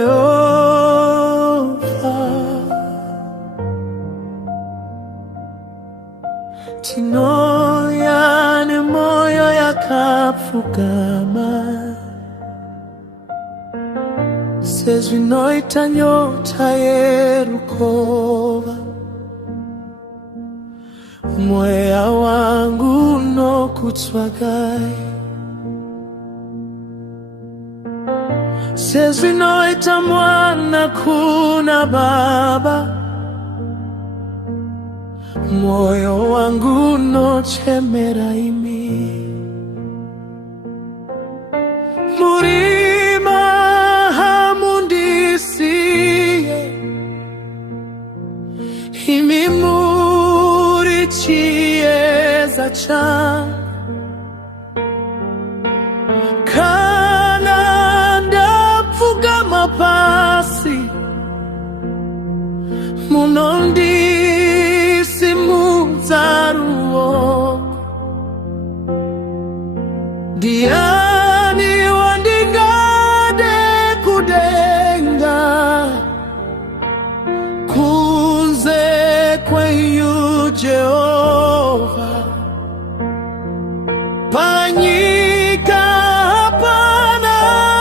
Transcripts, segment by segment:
Jehova, tino yane moyo yakapfugama, sezvinoita nyota yerukova. Mweya wangu unokutsvakai, sezvinoita mwana kuna baba. Moyo wangu unochemera imi. Murima hamundisiye, imi muri chieza changu. Kana ndapfugama pasi, munondisimudza ruoko. Ndiani wandingade kudenga, kunze kwenyu Jehova. Panyika hapana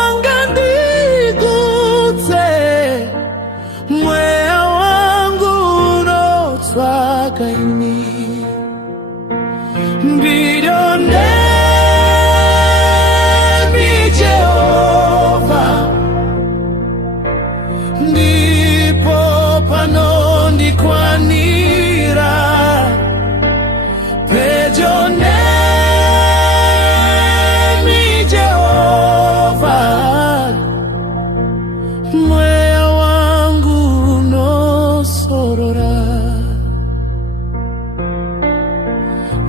angandigutse, mweya wangu unotsvaga imi. Mbidoneni Jehova, ndipo panondikwanira. Pedyo nemi Jehova, mweya wangu unosorora.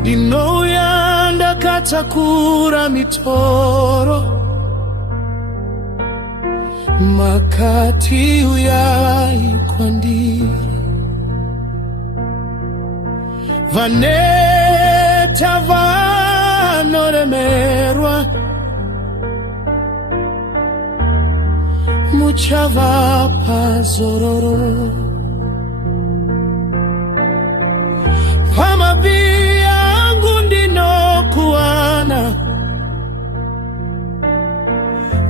Ndinouya ndakatakura mitoro, makati uyai kwandiri. Vaneta vanoremerwa, muchavapa zororo. Pamavi yangu ndinokuwana,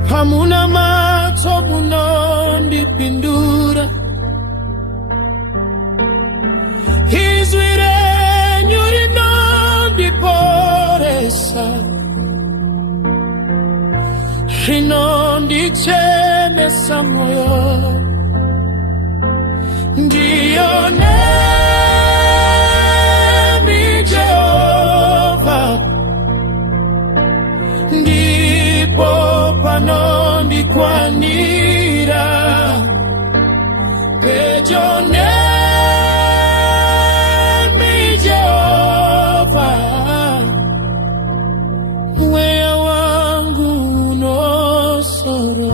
pamuna mato munondipindura. Izwi renyu rinondiporesa, rinondichenesa moyo. Ndioneni Jehova, ndipo panondikwanira. Pedyo nemi Jehova, mweya wangu unosorora.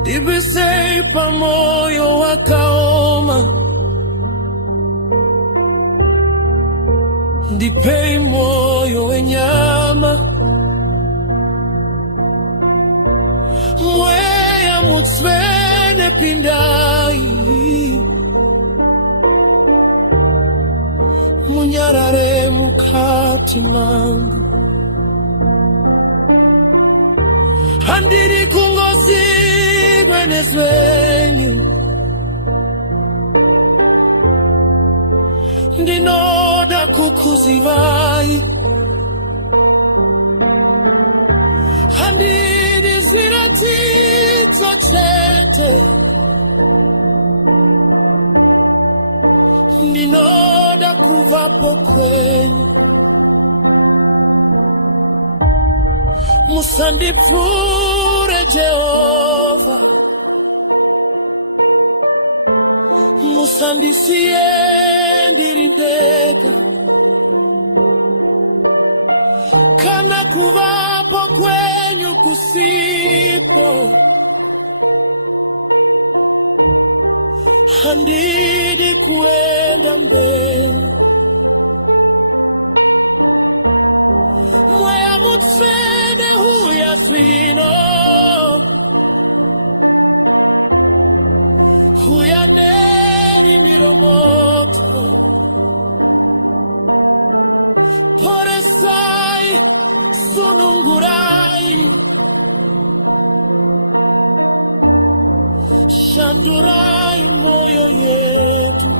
Ndibisei pamoyo wakaoma, ndipei moyo wenyama. Mweya mutsvene pindai, munyarare mukati mangu. Handiri kungozigwe nezvenyu, ndinoda kukuzivai. Handiri zviratidzo chete, ndinoda kuvapo kwenyu. Musandipfure Jehova, sandisiendirindeka kana kuvapo kwenyu kusipo handidi kuenda mbele mwea mutsende huya zwino huya neri miromoto poresai sunungurai shandurai moyo yetu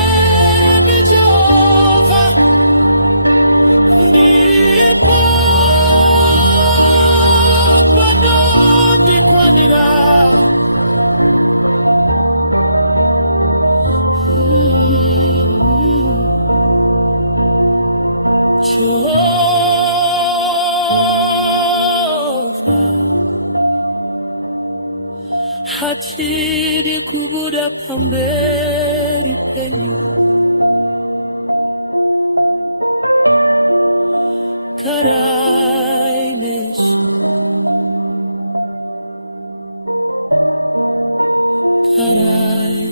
Tejonemi Jehova ndipo panodikwanira Jehova hatidi kubuda pamberi penyu Karainesu Karai